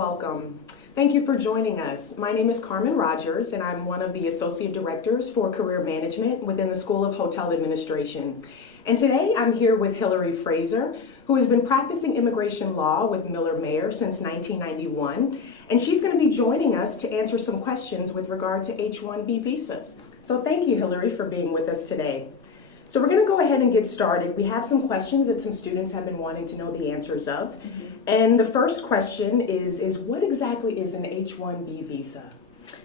welcome. Thank you for joining us. My name is Carmen Rogers, and I'm one of the Associate Directors for Career Management within the School of Hotel Administration. And today I'm here with Hillary Fraser, who has been practicing immigration law with Miller-Mayer since 1991, and she's going to be joining us to answer some questions with regard to H1B visas. So thank you, Hillary, for being with us today. So we're going to go ahead and get started. We have some questions that some students have been wanting to know the answers of. And the first question is what exactly is an H1B visa?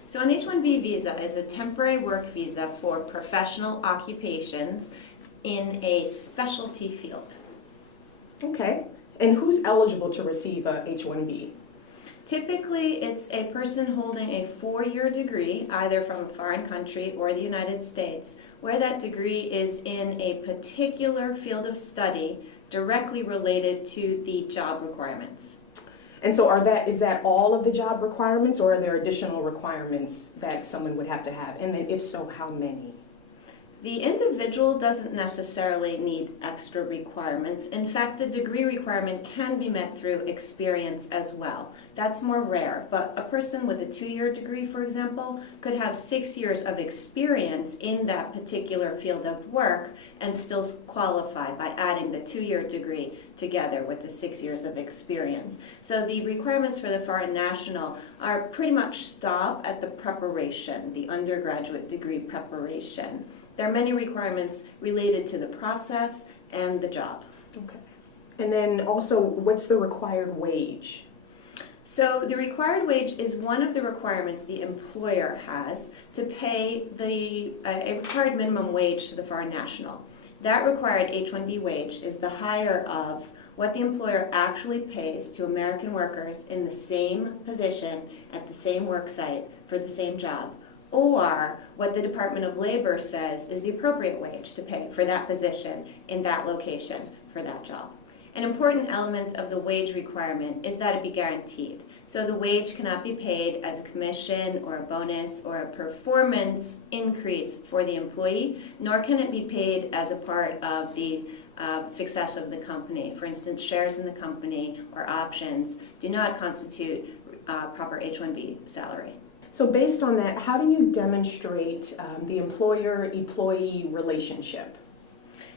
So an H1B visa is a temporary work visa for professional occupations in a specialty field. Okay. And who's eligible to receive a H1B? Typically, it's a person holding a 4-year degree, either from a foreign country or the United States, where that degree is in a particular field of study directly related to the job requirements. And so is that all of the job requirements, or are there additional requirements that someone would have to have? And then if so, how many? The individual doesn't necessarily need extra requirements. In fact, the degree requirement can be met through experience as well. That's more rare, but a person with a 2-year degree, for example, could have 6 years of experience in that particular field of work and still qualify by adding the 2-year degree together with the 6 years of experience. So the requirements for the foreign national are pretty much stop at the preparation, the undergraduate degree preparation. There are many requirements related to the process and the job. Okay. And then also, what's the required wage? So the required wage is one of the requirements the employer has to pay a required minimum wage to the foreign national. That required H-1B wage is the higher of what the employer actually pays to American workers in the same position at the same work site for the same job, or what the Department of Labor says is the appropriate wage to pay for that position in that location for that job. An important element of the wage requirement is that it be guaranteed. So the wage cannot be paid as a commission or a bonus or a performance increase for the employee, nor can it be paid as a part of the success of the company. For instance, shares in the company or options do not constitute proper H-1B salary. So based on that, how do you demonstrate the employer-employee relationship?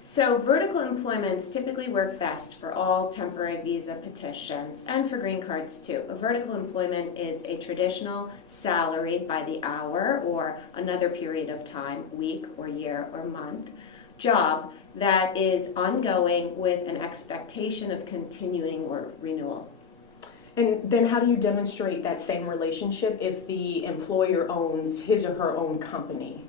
So vertical employments typically work best for all temporary visa petitions and for green cards too. A vertical employment is a traditional salary by the hour or another period of time, week or year or month, job that is ongoing with an expectation of continuing or renewal. And then how do you demonstrate that same relationship if the employer owns his or her own company?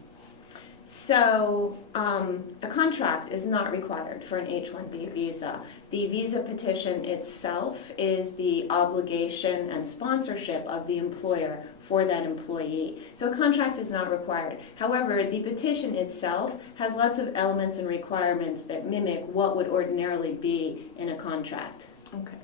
So a contract is not required for an H-1B visa. The visa petition itself is the obligation and sponsorship of the employer for that employee. So a contract is not required. However, the petition itself has lots of elements and requirements that mimic what would ordinarily be in a contract. Okay.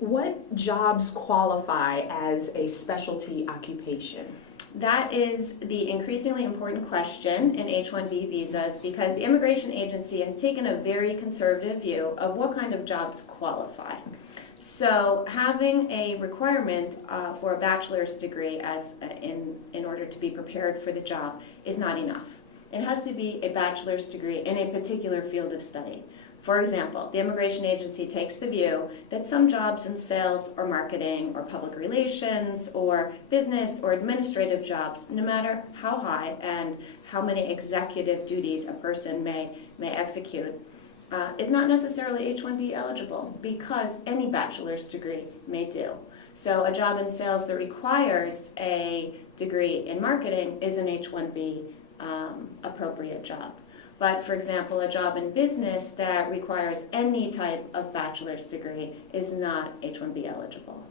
What jobs qualify as a specialty occupation? That is the increasingly important question in H-1B visas because the immigration agency has taken a very conservative view of what kind of jobs qualify. So having a requirement for a bachelor's degree in order to be prepared for the job is not enough. It has to be a bachelor's degree in a particular field of study. For example, the immigration agency takes the view that some jobs in sales or marketing or public relations or business or administrative jobs, no matter how high and how many executive duties a person may execute, is not necessarily H-1B eligible because any bachelor's degree may do. So a job in sales that requires a degree in marketing is an H-1B appropriate job. But for example, a job in business that requires any type of bachelor's degree is not H-1B eligible.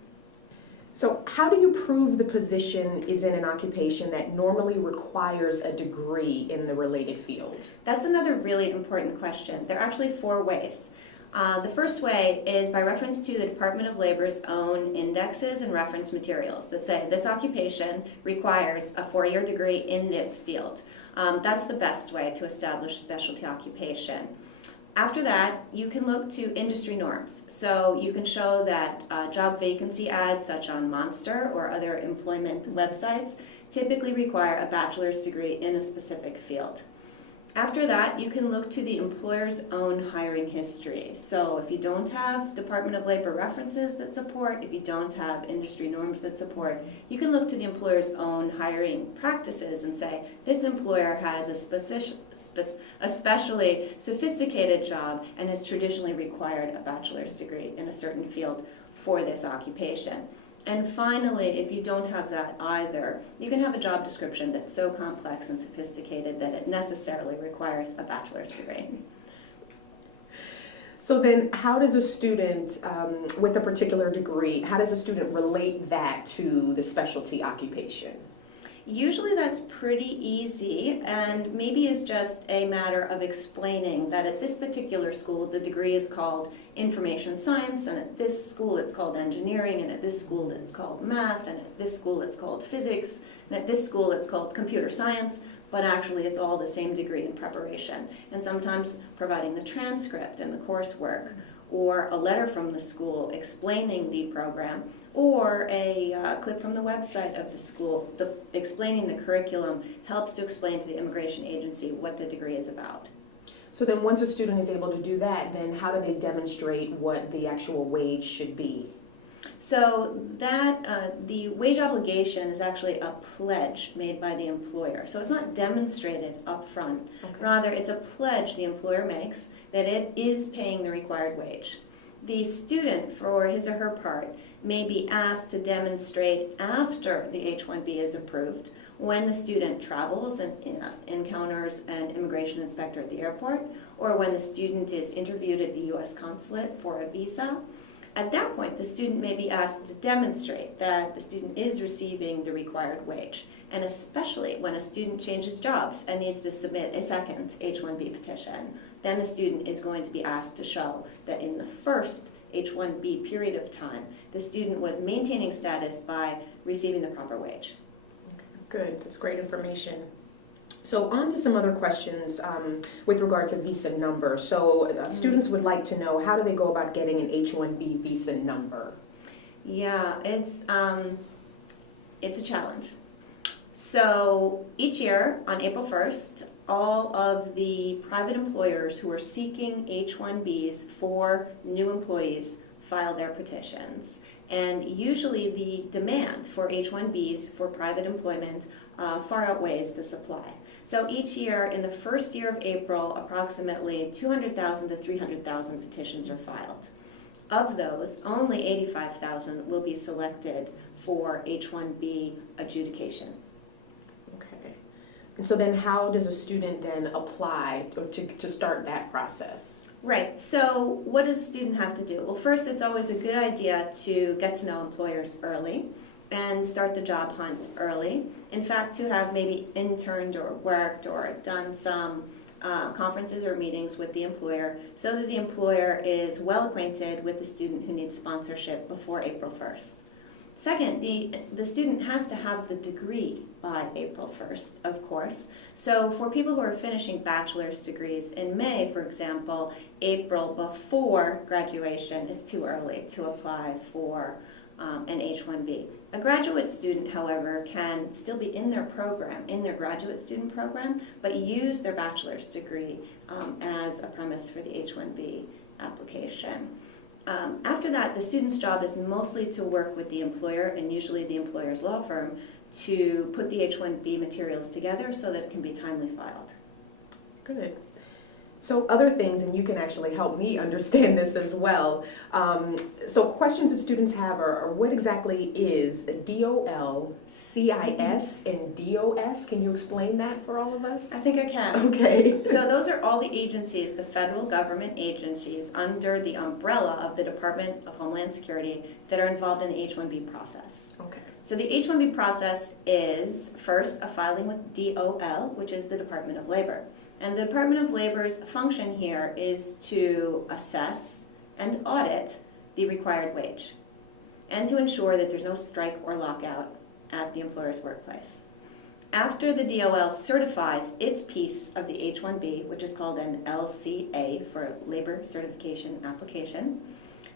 So how do you prove the position is in an occupation that normally requires a degree in the related field? That's another really important question. There are actually 4 ways. The first way is by reference to the Department of Labor's own indexes and reference materials that say this occupation requires a 4-year degree in this field. That's the best way to establish specialty occupation. After that, you can look to industry norms. So you can show that job vacancy ads, such on Monster or other employment websites, typically require a bachelor's degree in a specific field. After that, you can look to the employer's own hiring history. So if you don't have Department of Labor references that support, if you don't have industry norms that support, you can look to the employer's own hiring practices and say, this employer has a especially sophisticated job and has traditionally required a bachelor's degree in a certain field for this occupation. And finally, if you don't have that either, you can have a job description that's so complex and sophisticated that it necessarily requires a bachelor's degree. So then how does a student with a particular degree, how does a student relate that to the specialty occupation? Usually that's pretty easy, and maybe it's just a matter of explaining that at this particular school the degree is called information science, and at this school it's called engineering, and at this school it's called math, and at this school it's called physics, and at this school it's called computer science, but actually it's all the same degree in preparation. And sometimes providing the transcript and the coursework, or a letter from the school explaining the program, or a clip from the website of the school explaining the curriculum helps to explain to the immigration agency what the degree is about. So then once a student is able to do that, then how do they demonstrate what the actual wage should be? So that the wage obligation is actually a pledge made by the employer. So it's not demonstrated up front. Okay. Rather, it's a pledge the employer makes that it is paying the required wage. The student, for his or her part, may be asked to demonstrate after the H1B is approved, when the student travels and encounters an immigration inspector at the airport, or when the student is interviewed at the U.S. consulate for a visa. At that point, the student may be asked to demonstrate that the student is receiving the required wage, and especially when a student changes jobs and needs to submit a second H1B petition, then the student is going to be asked to show that in the first H1B period of time, the student was maintaining status by receiving the proper wage. Okay, good, that's great information. So on to some other questions with regard to visa number. So students would like to know, how do they go about getting an H1B visa number? Yeah, it's a challenge. So each year on April 1st, all of the private employers who are seeking H1Bs for new employees file their petitions. And usually the demand for H1Bs for private employment far outweighs the supply. So each year, in the first year of April, approximately 200,000 to 300,000 petitions are filed. Of those, only 85,000 will be selected for H1B adjudication. Okay. And so then how does a student then apply to start that process? Right, so what does a student have to do? Well, first, it's always a good idea to get to know employers early and start the job hunt early. In fact, to have maybe interned or worked or done some conferences or meetings with the employer so that the employer is well acquainted with the student who needs sponsorship before April 1st. Second, the student has to have the degree by April 1st, of course. So for people who are finishing bachelor's degrees in May, for example, April before graduation is too early to apply for an H1B. A graduate student, however, can still be in their program, in their graduate student program, but use their bachelor's degree as a premise for the H1B application. After that, the student's job is mostly to work with the employer, and usually the employer's law firm, to put the H1B materials together so that it can be timely filed. Good. So other things, and you can actually help me understand this as well. So questions that students have are what exactly is DOL, CIS, and DOS? Can you explain that for all of us? I think I can. Okay. So those are all the agencies, the federal government agencies under the umbrella of the Department of Homeland Security that are involved in the H1B process. Okay. So the H1B process is first a filing with DOL, which is the Department of Labor. And the Department of Labor's function here is to assess and audit the required wage and to ensure that there's no strike or lockout at the employer's workplace. After the DOL certifies its piece of the H-1B, which is called an LCA for Labor Certification Application,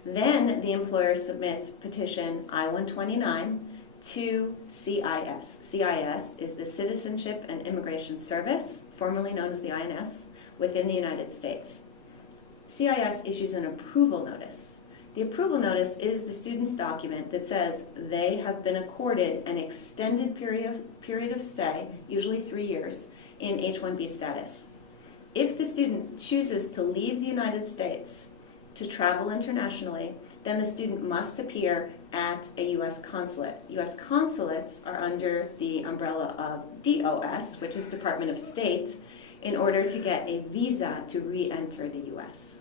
then the employer submits petition I-129 to CIS. CIS is the Citizenship and Immigration Service, formerly known as the INS, within the United States. CIS issues an approval notice. The approval notice is the student's document that says they have been accorded an extended period of stay, usually 3 years, in H-1B status. If the student chooses to leave the United States to travel internationally, then the student must appear at a U.S. consulate. U.S. consulates are under the umbrella of DOS, which is Department of State, in order to get a visa to re-enter the U.S.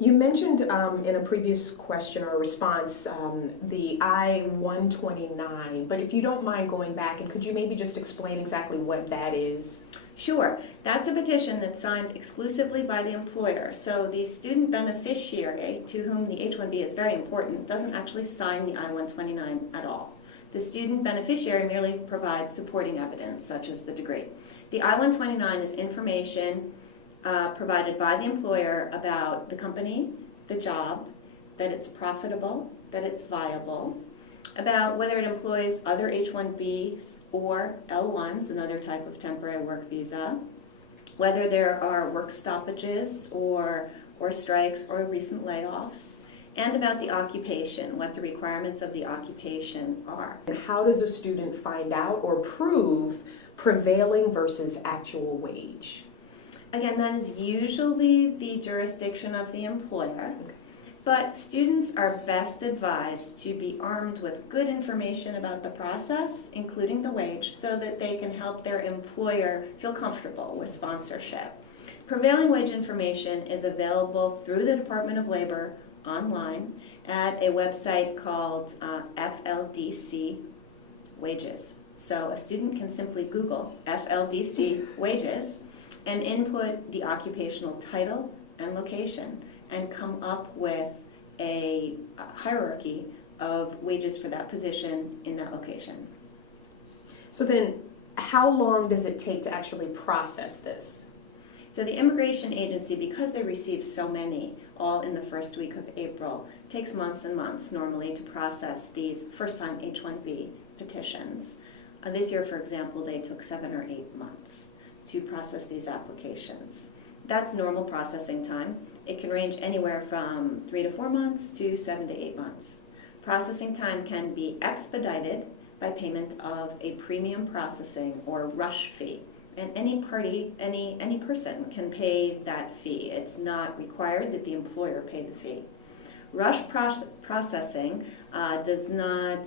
You mentioned in a previous question or response the I-129, but if you don't mind going back, and could you maybe just explain exactly what that is? Sure. That's a petition that's signed exclusively by the employer. So the student beneficiary, to whom the H-1B is very important, doesn't actually sign the I-129 at all. The student beneficiary merely provides supporting evidence, such as the degree. The I-129 is information provided by the employer about the company, the job, that it's profitable, that it's viable, about whether it employs other H-1Bs or L-1s, another type of temporary work visa, whether there are work stoppages or strikes or recent layoffs, and about the occupation, what the requirements of the occupation are. And how does a student find out or prove prevailing versus actual wage? Again, that is usually the jurisdiction of the employer, but students are best advised to be armed with good information about the process, including the wage, so that they can help their employer feel comfortable with sponsorship. Prevailing wage information is available through the Department of Labor online at a website called FLDC Wages. So a student can simply Google FLDC Wages and input the occupational title and location and come up with a hierarchy of wages for that position in that location. So then, how long does it take to actually process this? So the immigration agency, because they receive so many, all in the first week of April, takes months and months normally to process these first-time H-1B petitions. This year, for example, they took 7 or 8 months to process these applications. That's normal processing time. It can range anywhere from 3 to 4 months to 7 to 8 months. Processing time can be expedited by payment of a premium processing or rush fee. And any party, any person can pay that fee. It's not required that the employer pay the fee. Rush processing does not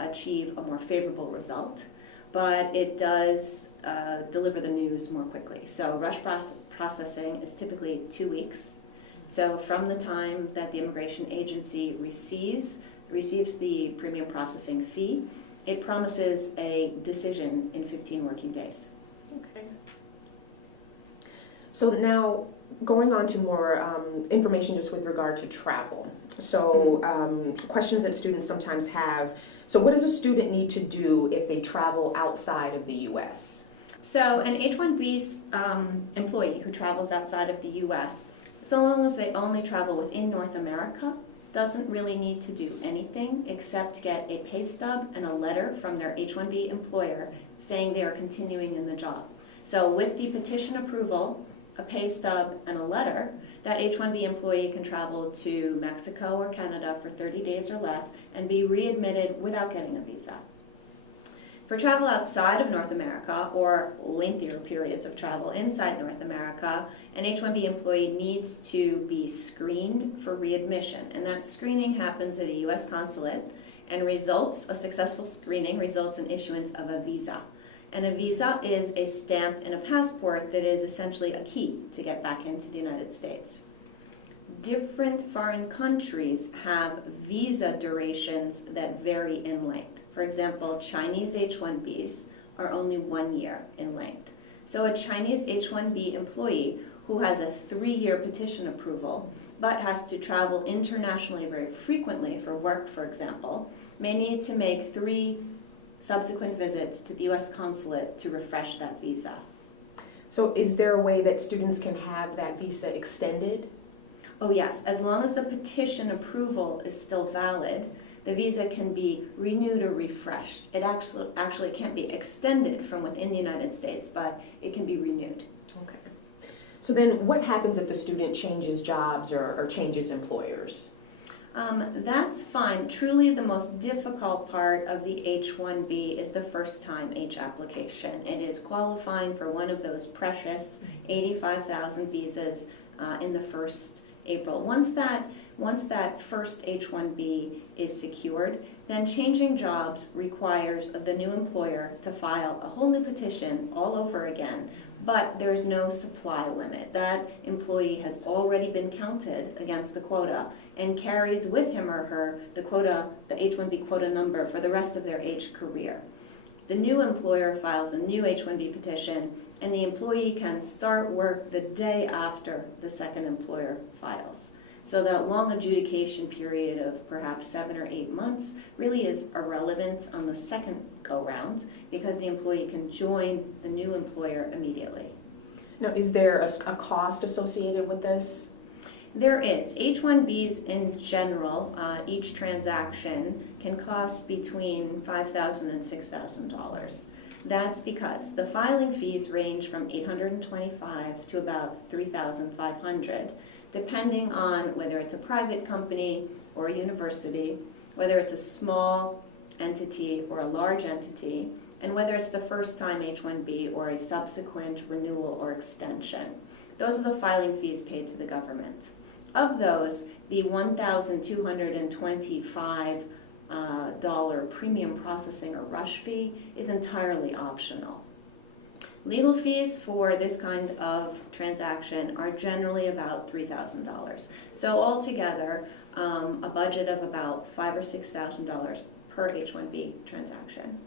achieve a more favorable result, but it does deliver the news more quickly. So rush processing is typically 2 weeks. So from the time that the immigration agency receives the premium processing fee, it promises a decision in 15 working days. Okay. So now, going on to more information just with regard to travel. So questions that students sometimes have. So what does a student need to do if they travel outside of the U.S.? So an H-1B employee who travels outside of the U.S., so long as they only travel within North America, doesn't really need to do anything except get a pay stub and a letter from their H-1B employer saying they are continuing in the job. So with the petition approval, a pay stub, and a letter, that H-1B employee can travel to Mexico or Canada for 30 days or less and be readmitted without getting a visa. For travel outside of North America, or lengthier periods of travel inside North America, an H-1B employee needs to be screened for readmission, and that screening happens at a U.S. consulate, and a successful screening results in issuance of a visa. And a visa is a stamp in a passport that is essentially a key to get back into the United States. Different foreign countries have visa durations that vary in length. For example, Chinese H-1Bs are only 1 year in length. So a Chinese H-1B employee who has a 3-year petition approval but has to travel internationally very frequently for work, for example, may need to make 3 subsequent visits to the U.S. consulate to refresh that visa. So is there a way that students can have that visa extended? Oh yes, as long as the petition approval is still valid, the visa can be renewed or refreshed. It actually can't be extended from within the United States, but it can be renewed. Okay. So then what happens if the student changes jobs or changes employers? That's fine. Truly the most difficult part of the H1B is the first time H application. It is qualifying for one of those precious 85,000 visas in the first April. Once that first H1B is secured, then changing jobs requires of the new employer to file a whole new petition all over again, but there's no supply limit. That employee has already been counted against the quota and carries with him or her the quota, the H1B quota number for the rest of their H career. The new employer files a new H1B petition, and the employee can start work the day after the second employer files. So that long adjudication period of perhaps 7 or 8 months really is irrelevant on the second go-round because the employee can join the new employer immediately. Now, is there a cost associated with this? There is. H1Bs in general, each transaction can cost between $5,000 and $6,000. That's because the filing fees range from $825 to about $3,500, depending on whether it's a private company or a university, whether it's a small entity or a large entity, and whether it's the first time H1B or a subsequent renewal or extension. Those are the filing fees paid to the government. Of those, the $1,225 premium processing or rush fee is entirely optional. Legal fees for this kind of transaction are generally about $3,000. So altogether, a budget of about $5,000 or $6,000 per H1B transaction.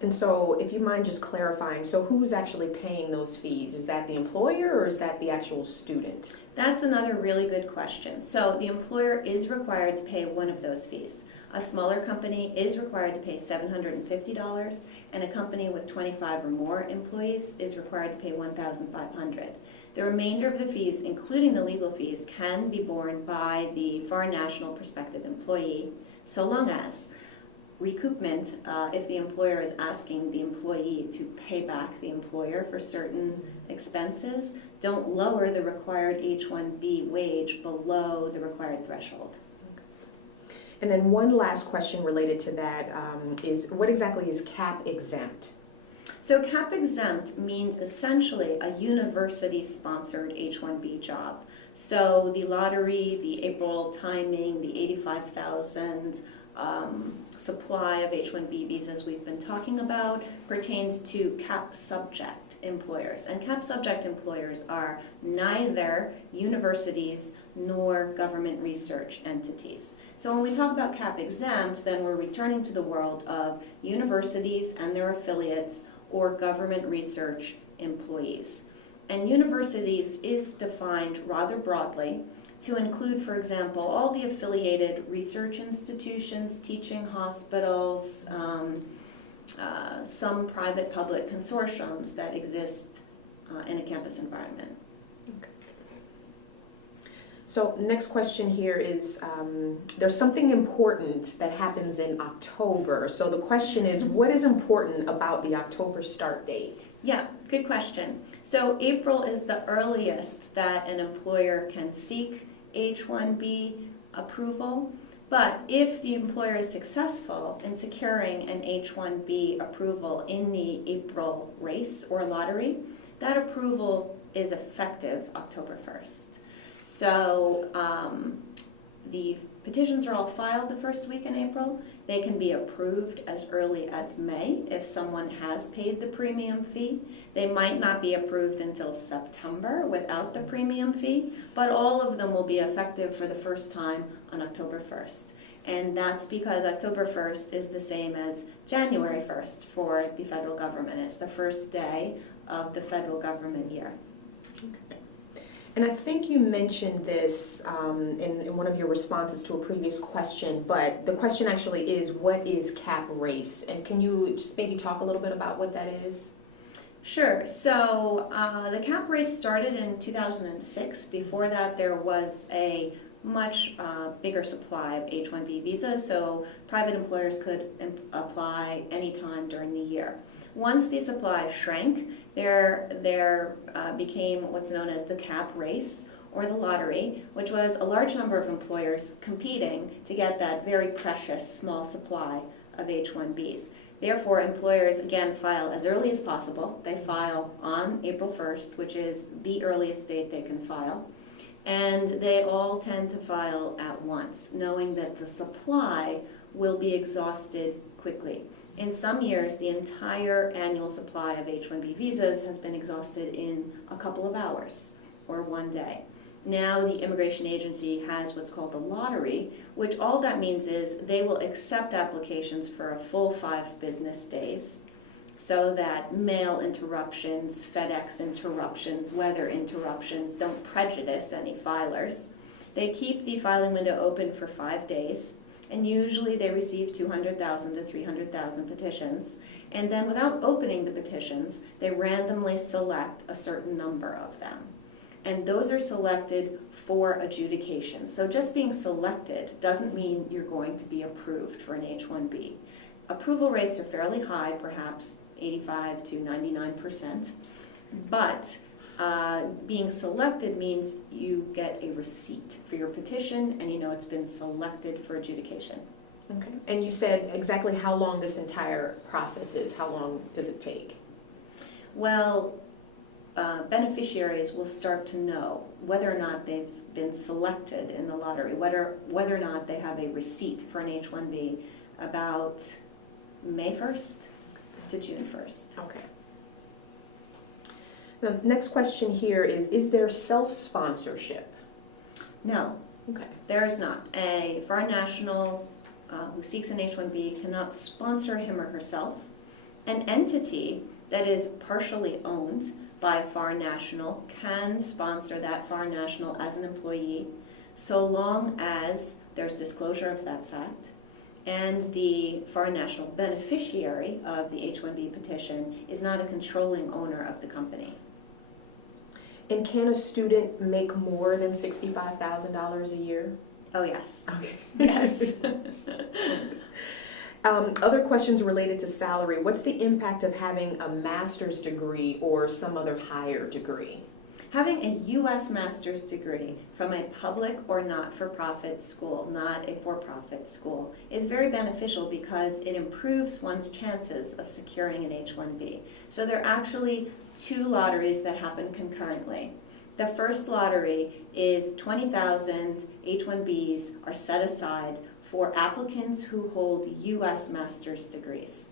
And so if you mind just clarifying, so who's actually paying those fees? Is that the employer or is that the actual student? That's another really good question. So the employer is required to pay one of those fees. A smaller company is required to pay $750, and a company with 25 or more employees is required to pay $1,500. The remainder of the fees, including the legal fees, can be borne by the foreign national prospective employee, so long as recoupment, if the employer is asking the employee to pay back the employer for certain expenses, don't lower the required H1B wage below the required threshold. And then one last question related to that is what exactly is Cap-Exempt? So Cap-Exempt means essentially a university-sponsored H1B job. So the lottery, the April timing, the 85,000 supply of H1B visas we've been talking about pertains to cap subject employers. And cap subject employers are neither universities nor government research entities. So when we talk about cap exempt, then we're returning to the world of universities and their affiliates or government research employees. And universities is defined rather broadly to include, for example, all the affiliated research institutions, teaching hospitals, some private-public consortiums that exist in a campus environment. Okay. So next question here is, there's something important that happens in October. So the question is, what is important about the October start date? Yeah, good question. So April is the earliest that an employer can seek H1B approval, but if the employer is successful in securing an H1B approval in the April race or lottery, that approval is effective October 1st. So the petitions are all filed the first week in April. They can be approved as early as May if someone has paid the premium fee. They might not be approved until September without the premium fee, but all of them will be effective for the first time on October 1st. And that's because October 1st is the same as January 1st for the federal government. It's the first day of the federal government year. Okay. And I think you mentioned this in one of your responses to a previous question, but the question actually is, what is cap race? And can you just maybe talk a little bit about what that is? Sure. So the cap race started in 2006. Before that, there was a much bigger supply of H1B visas, so private employers could apply anytime during the year. Once the supply shrank, there became what's known as the cap race, or the lottery, which was a large number of employers competing to get that very precious small supply of H1Bs. Therefore, employers, again, file as early as possible. They file on April 1st, which is the earliest date they can file. And they all tend to file at once, knowing that the supply will be exhausted quickly. In some years, the entire annual supply of H-1B visas has been exhausted in a couple of hours or one day. Now the immigration agency has what's called the lottery, which all that means is they will accept applications for a full 5 business days, so that mail interruptions, FedEx interruptions, weather interruptions don't prejudice any filers. They keep the filing window open for 5 days, and usually they receive 200,000 to 300,000 petitions. And then without opening the petitions, they randomly select a certain number of them. And those are selected for adjudication. So just being selected doesn't mean you're going to be approved for an H-1B. Approval rates are fairly high, perhaps 85 to 99%, but being selected means you get a receipt for your petition and you know it's been selected for adjudication. Okay. And you said exactly how long this entire process is. How long does it take? Well, beneficiaries will start to know whether or not they've been selected in the lottery, whether or not they have a receipt for an H-1B about May 1st to June 1st. Okay. The next question here is there self-sponsorship? No, Okay. there is not. A foreign national who seeks an H-1B cannot sponsor him or herself. An entity that is partially owned by a foreign national can sponsor that foreign national as an employee, so long as there's disclosure of that fact and the foreign national beneficiary of the H-1B petition is not a controlling owner of the company. And can a student make more than $65,000 a year? Oh, yes. Okay. Yes. Other questions related to salary. What's the impact of having a master's degree or some other higher degree? Having a U.S. master's degree from a public or not-for-profit school, not a for-profit school, is very beneficial because it improves one's chances of securing an H-1B. So there are actually 2 lotteries that happen concurrently. The first lottery is 20,000 H-1Bs are set aside for applicants who hold U.S. master's degrees.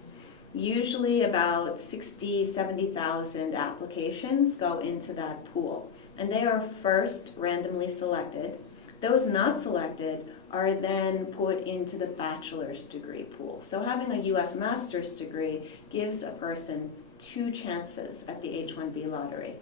Usually about 60,000, 70,000 applications go into that pool, and they are first randomly selected. Those not selected are then put into the bachelor's degree pool. So having a U.S. master's degree gives a person 2 chances at the H-1B lottery.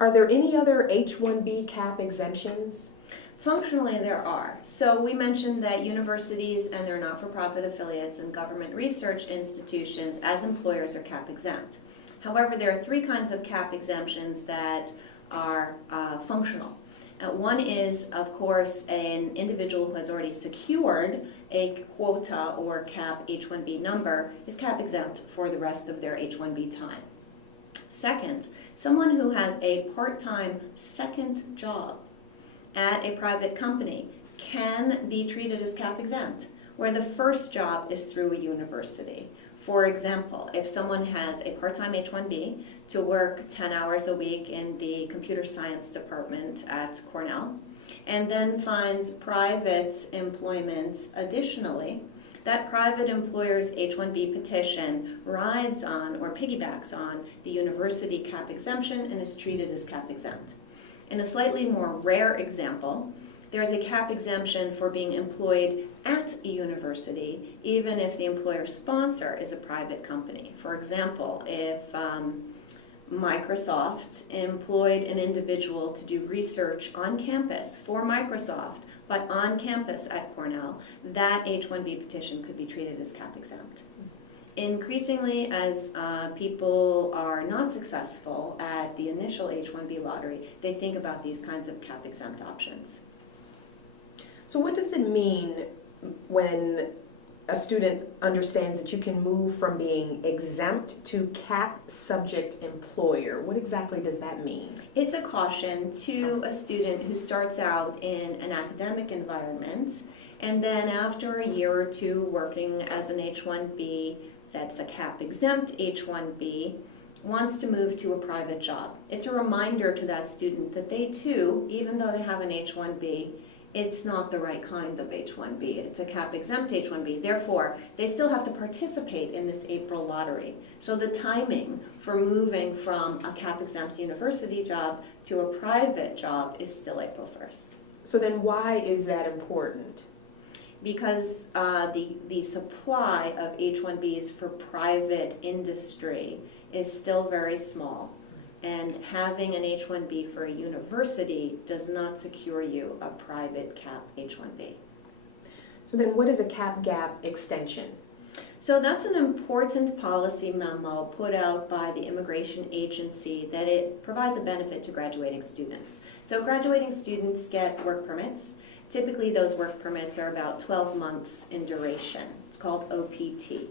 Are there any other H-1B cap exemptions? Functionally, there are. So we mentioned that universities and their not-for-profit affiliates and government research institutions as employers are cap exempt. However, there are 3 kinds of cap exemptions that are functional. One is, of course, an individual who has already secured a quota or cap H-1B number is cap exempt for the rest of their H-1B time. Second, someone who has a part-time second job at a private company can be treated as cap exempt, where the first job is through a university. For example, if someone has a part-time H-1B to work 10 hours a week in the computer science department at Cornell, and then finds private employment additionally, that private employer's H-1B petition rides on or piggybacks on the university cap exemption and is treated as cap exempt. In a slightly more rare example, there's a cap exemption for being employed at a university, even if the employer sponsor is a private company. For example, if Microsoft employed an individual to do research on campus for Microsoft, but on campus at Cornell, that H1B petition could be treated as cap-exempt. Increasingly, as people are not successful at the initial H1B lottery, they think about these kinds of cap-exempt options. So what does it mean when a student understands that you can move from being exempt to cap subject employer? What exactly does that mean? It's a caution to a student who starts out in an academic environment, and then after a year or two working as an H1B, that's a cap-exempt H1B, wants to move to a private job. It's a reminder to that student that they too, even though they have an H1B, it's not the right kind of H1B. It's a cap-exempt H1B. Therefore, they still have to participate in this April lottery. So the timing for moving from a cap-exempt university job to a private job is still April 1st. So then why is that important? Because the supply of H1Bs for private industry is still very small. And having an H1B for a university does not secure you a private cap H1B. So then what is a cap gap extension? So that's an important policy memo put out by the immigration agency that it provides a benefit to graduating students. So graduating students get work permits. Typically those work permits are about 12 months in duration. It's called OPT.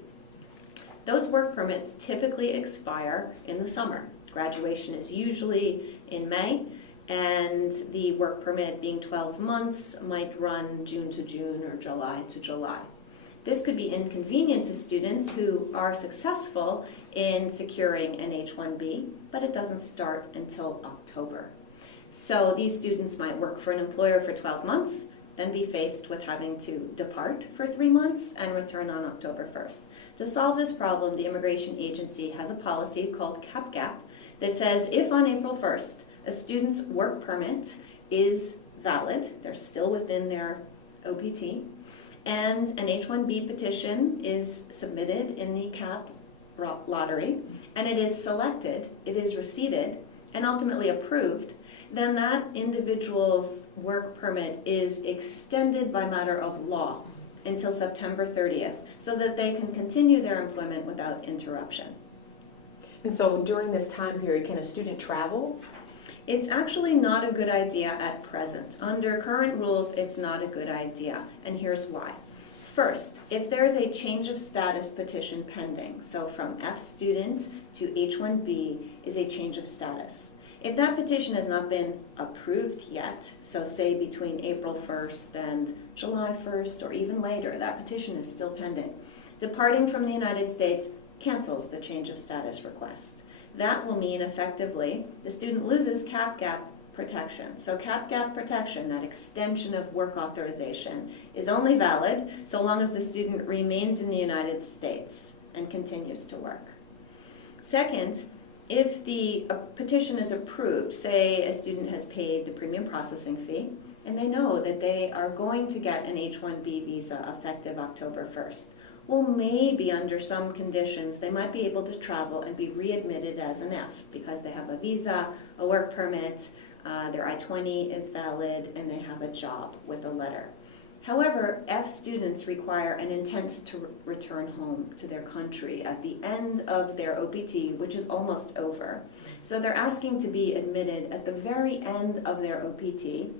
Those work permits typically expire in the summer. Graduation is usually in May, and the work permit being 12 months might run June to June or July to July. This could be inconvenient to students who are successful in securing an H1B, but it doesn't start until October. So these students might work for an employer for 12 months, then be faced with having to depart for 3 months and return on October 1st. To solve this problem, the immigration agency has a policy called Cap-Gap that says if on April 1st a student's work permit is valid, they're still within their OPT, and an H1B petition is submitted in the CAP lottery, and it is selected, it is receipted, and ultimately approved, then that individual's work permit is extended by matter of law until September 30th, so that they can continue their employment without interruption. And so during this time period, can a student travel? It's actually not a good idea at present. Under current rules, it's not a good idea, and here's why. First, if there's a change of status petition pending, so from F student to H1B is a change of status. If that petition has not been approved yet, so say between April 1st and July 1st or even later, that petition is still pending, departing from the United States cancels the change of status request. That will mean effectively the student loses cap-gap protection. So cap-gap protection, that extension of work authorization, is only valid so long as the student remains in the United States and continues to work. Second, if the petition is approved, say a student has paid the premium processing fee, and they know that they are going to get an H1B visa effective October 1st, well, maybe under some conditions they might be able to travel and be readmitted as an F because they have a visa, a work permit, their I-20 is valid, and they have a job with a letter. However, F students require an intent to return home to their country at the end of their OPT, which is almost over. So they're asking to be admitted at the very end of their OPT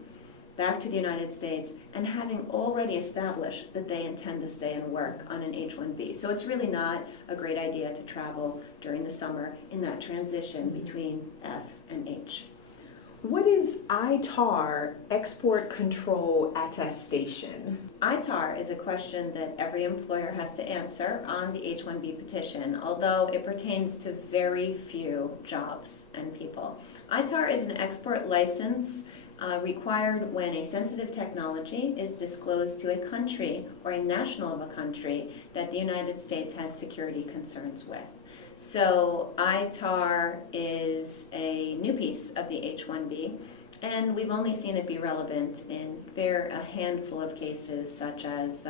back to the United States and having already established that they intend to stay and work on an H1B. So it's really not a great idea to travel during the summer in that transition between F and H. What is ITAR, Export Control Attestation? ITAR is a question that every employer has to answer on the H1B petition, although it pertains to very few jobs and people. ITAR is an export license required when a sensitive technology is disclosed to a country or a national of a country that the United States has security concerns with. So ITAR is a new piece of the H1B, and we've only seen it be relevant in a handful of cases, such as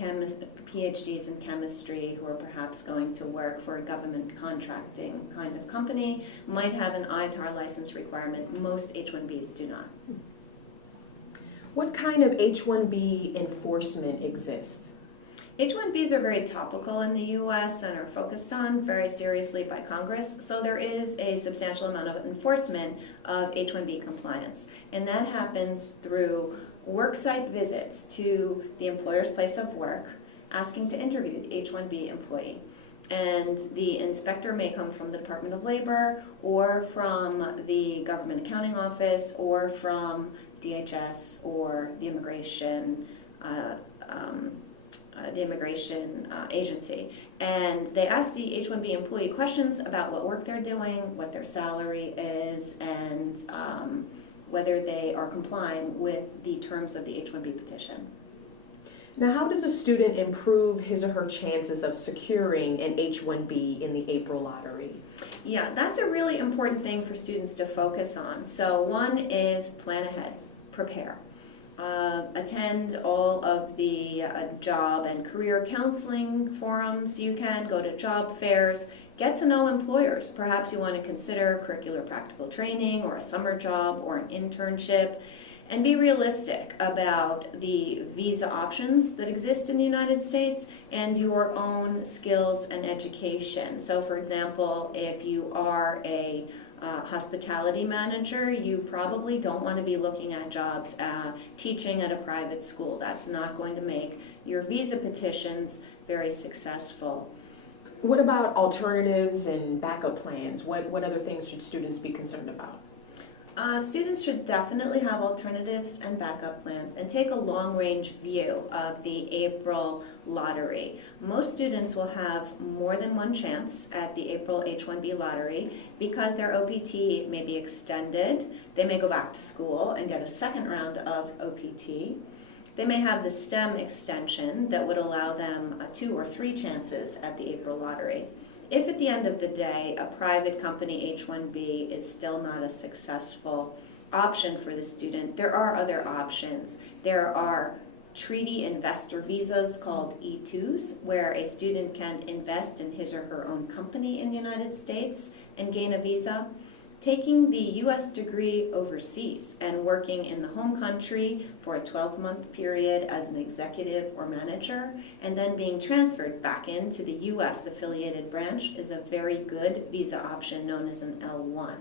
PhDs in chemistry who are perhaps going to work for a government contracting kind of company might have an ITAR license requirement. Most H-1Bs do not. What kind of H-1B enforcement exists? H-1Bs are very topical in the U.S. and are focused on very seriously by Congress, so there is a substantial amount of enforcement of H-1B compliance, and that happens through worksite visits to the employer's place of work, asking to interview the H-1B employee. And the inspector may come from the Department of Labor, or from the Government Accounting Office, or from DHS, or the Immigration agency, and they ask the H-1B employee questions about what work they're doing, what their salary is, and whether they are complying with the terms of the H-1B petition. Now, how does a student improve his or her chances of securing an H-1B in the April lottery? Yeah, that's a really important thing for students to focus on. So one is plan ahead, prepare. Attend all of the job and career counseling forums you can, go to job fairs, get to know employers. Perhaps you want to consider curricular practical training or a summer job or an internship, and be realistic about the visa options that exist in the United States and your own skills and education. So for example, if you are a hospitality manager, you probably don't want to be looking at jobs teaching at a private school. That's not going to make your visa petitions very successful. What about alternatives and backup plans? What other things should students be concerned about? Students should definitely have alternatives and backup plans and take a long-range view of the April lottery. Most students will have more than one chance at the April H-1B lottery because their OPT may be extended. They may go back to school and get a second round of OPT. They may have the STEM extension that would allow them 2 or 3 chances at the April lottery. If at the end of the day a private company H-1B is still not a successful option for the student, there are other options. There are treaty investor visas called E2s, where a student can invest in his or her own company in the United States and gain a visa. Taking the U.S. degree overseas and working in the home country for a 12-month period as an executive or manager, and then being transferred back into the U.S. affiliated branch is a very good visa option known as an L1.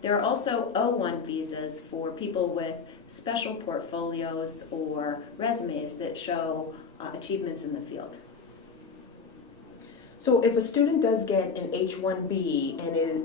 There are also O1 visas for people with special portfolios or resumes that show achievements in the field. So if a student does get an H-1B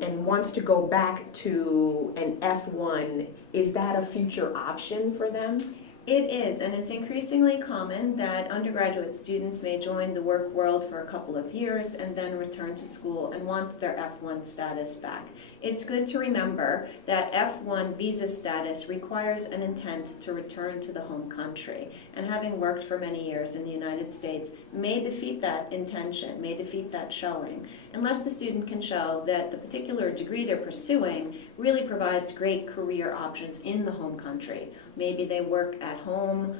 and wants to go back to an F1, is that a future option for them? It is, and it's increasingly common that undergraduate students may join the work world for a couple of years and then return to school and want their F1 status back. It's good to remember that F1 visa status requires an intent to return to the home country, and having worked for many years in the United States may defeat that intention, may defeat that showing, unless the student can show that the particular degree they're pursuing really provides great career options in the home country. Maybe they work at home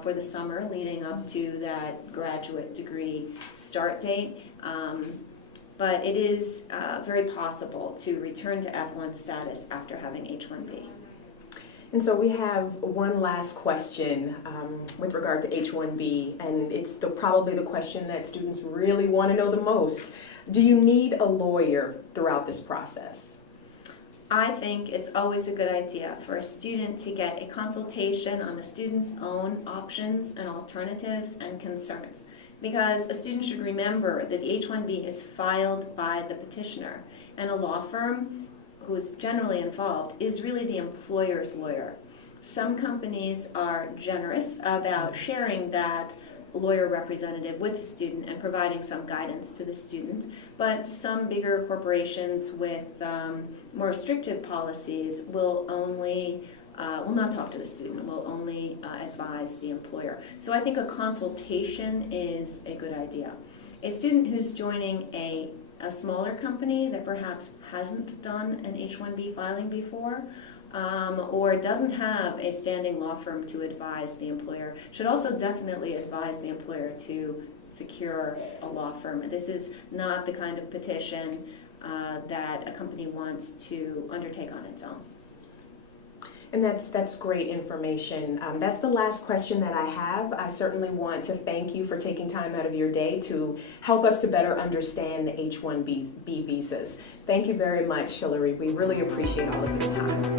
for the summer leading up to that graduate degree start date. But it is very possible to return to F1 status after having H-1B. And so we have one last question with regard to H-1B, and it's probably the question that students really want to know the most. Do you need a lawyer throughout this process? I think it's always a good idea for a student to get a consultation on the student's own options and alternatives and concerns, because a student should remember that the H-1B is filed by the petitioner, and a law firm who is generally involved is really the employer's lawyer. Some companies are generous about sharing that lawyer representative with the student and providing some guidance to the student, but some bigger corporations with more restrictive policies will not talk to the student, will only advise the employer. So I think a consultation is a good idea. A student who's joining a smaller company that perhaps hasn't done an H-1B filing before or doesn't have a standing law firm to advise the employer should also definitely advise the employer to secure a law firm. This is not the kind of petition that a company wants to undertake on its own. And that's great information. That's the last question that I have. I certainly want to thank you for taking time out of your day to help us to better understand the H1B visas. Thank you very much, Hillary. We really appreciate all of your time.